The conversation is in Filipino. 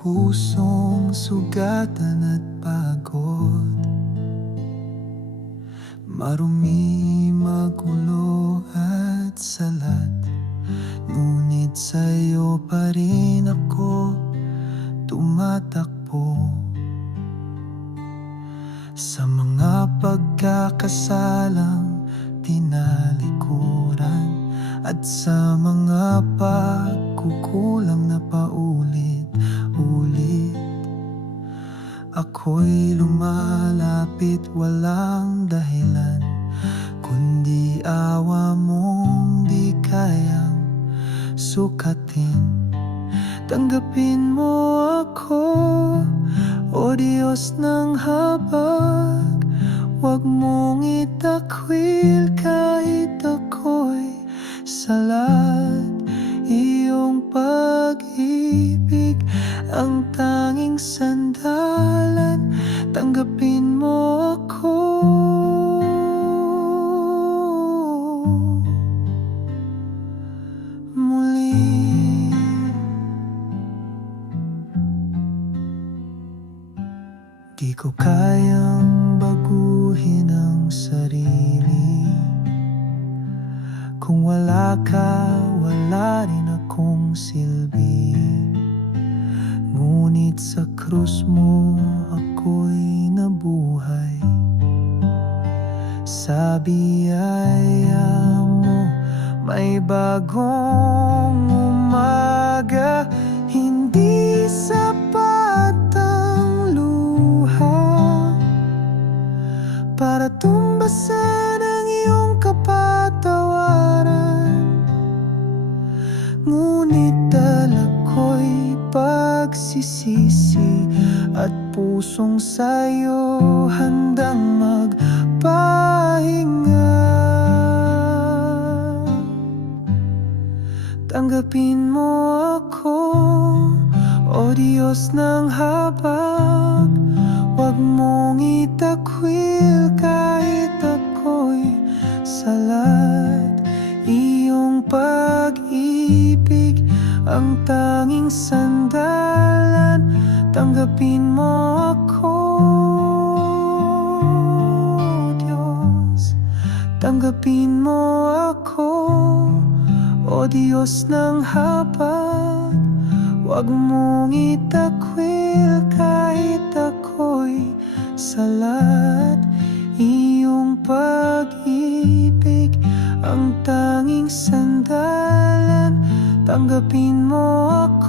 pusong sugatan at pagod. Marumi, magulo at salat, ngunit sa'yo pa rin ako tumatakbo. Sa mga pagkakasalang tinalikuran at sa mga pagkukulang na paulit-ulit, ako'y lumalapit walang dahilan, kundi awa mong di kayang sukatin. Tanggapin mo ako, o Diyos ng habag. Huwag mong itakwil kahit ako'y salat. Iyong pag-ibig ang tanging sandalan. Tanggapin mo ako. Di ko kayang baguhin ang sarili. Kung wala ka, wala rin akong silbi. Ngunit sa krus mo ako'y nabuhay. Sa biyaya mo may bagong umaga. Hindi sapat ang luha para tumbasan ang iyong kapatawaran. Ngunit dala ko'y pagsisisi at pusong sa'yo handang magpahinga. Tanggapin mo ako, o Diyos ng habag. Huwag mong itakwil kahit ako'y salat. Iyong pag-ibig ang tanging sandalan. Tanggapin mo ako, Diyos. Tanggapin mo ako, o Diyos ng habag. Huwag mong itakwil kahit ako'y salat. Iyong pag-ibig ang tanging sandalan. Tanggapin mo ako.